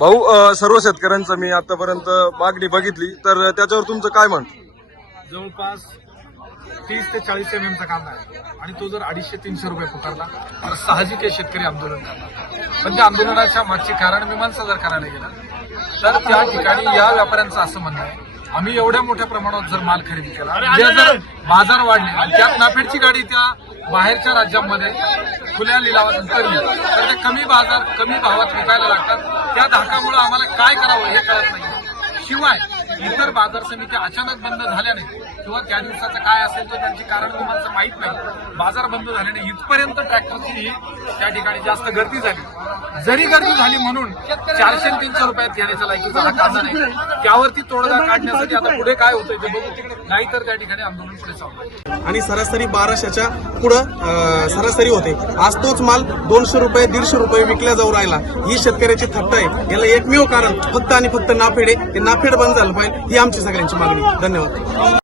भाऊ सर्व शेतकऱ्यांचं मी आतापर्यंत मागणी बघितली तर त्याच्यावर तुमचं काय म्हण जवळपास तीस ते चाळीस एम एमचा कांदा आहे. आणि तो जर अडीचशे तीनशे रुपये पुकारला तर साहजिक आहे शेतकरी आंदोलन करणार. पण त्या आंदोलनाच्या मागची कारण मीमांसा जर करायला गेला. तर त्या ठिकाणी या व्यापाऱ्यांचं असं म्हणणं आहे. आम्ही एवढ्या मोठ्या प्रमाणात जर माल खरेदी केला जर बाजार वाढले आणि त्यात नाफेडची गाडी त्या बाहेरच्या राज्यांमध्ये खुल्या लिलावात उतरली तर ते कमी बाजार कमी भावात विकायला लागतात. त्या धाकामुळे आम्हाला काय करावं हे कळत नाही. शिवाय इतर बाजार समित्या अचानक बंद झाल्याने किंवा त्या दिवसाचं काय असेल तर त्यांची कारण तुम्हाला माहीत नाही. बाजार बंद झाल्याने इथपर्यंत ट्रॅक्टरची ही त्या ठिकाणी जास्त गर्दी झाली. जरी गर्दी झाली म्हणून चारशे तीनशे रुपयात घेण्याचा लायकीचा हा कांदा नाही. त्यावरती तोडगा काढण्यासाठी आता पुढे काय होतंय ते बघू नाहीतर त्या ठिकाणी आंदोलन पुढे चालू आणि सरासरी बाराशेच्या पुढं सरासरी होते. आज तोच माल दोनशे रुपये दीडशे रुपये विकला जाऊ राहिला. ही शेतकऱ्याची थट्ट आहे. याला एकमेव कारण फक्त आणि फक्त नाफेडे आहे. ना नाफेड बंद झालं पाहिजे ही आमची सगळ्यांची मागणी धन्यवाद.